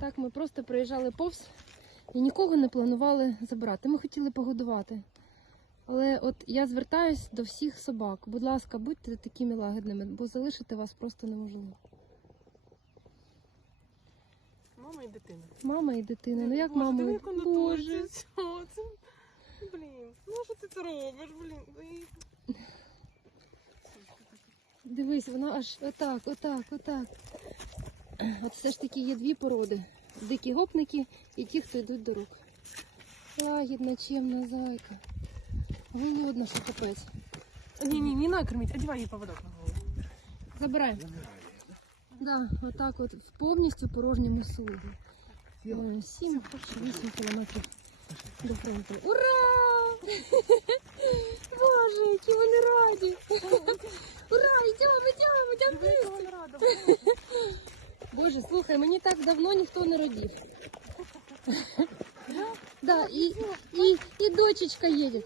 Так, ми просто проїжджали повз і нікого не планували забирати. Ми хотіли погодувати. Але от я звертаюсь до всіх собак. Будь ласка, будьте такими лагідними, бо залишити вас просто неможливо. Мама і дитина. Мама і дитина. Ну як Боже, мама? і- як Боже. це... Блін, ну що ти це робиш, блін? Дивись, вона аж отак, отак, отак. От все ж таки є дві породи: дикі гопники і ті, хто йдуть до рук. Лагідна, чемна зайка. А мені одна, що капець. Ні, ні, не надо одівай їй поводок на голову. Забираємо. Да, отак от в повністю порожньому слугу. Е, Сім чи вісім кілометрів до фронту. Ура! Боже, які вони раді! Ура! Йдемо, йдемо, йдемо! Боже, слухай, мені так давно ніхто не родив. Да, і, і, і дочечка їде.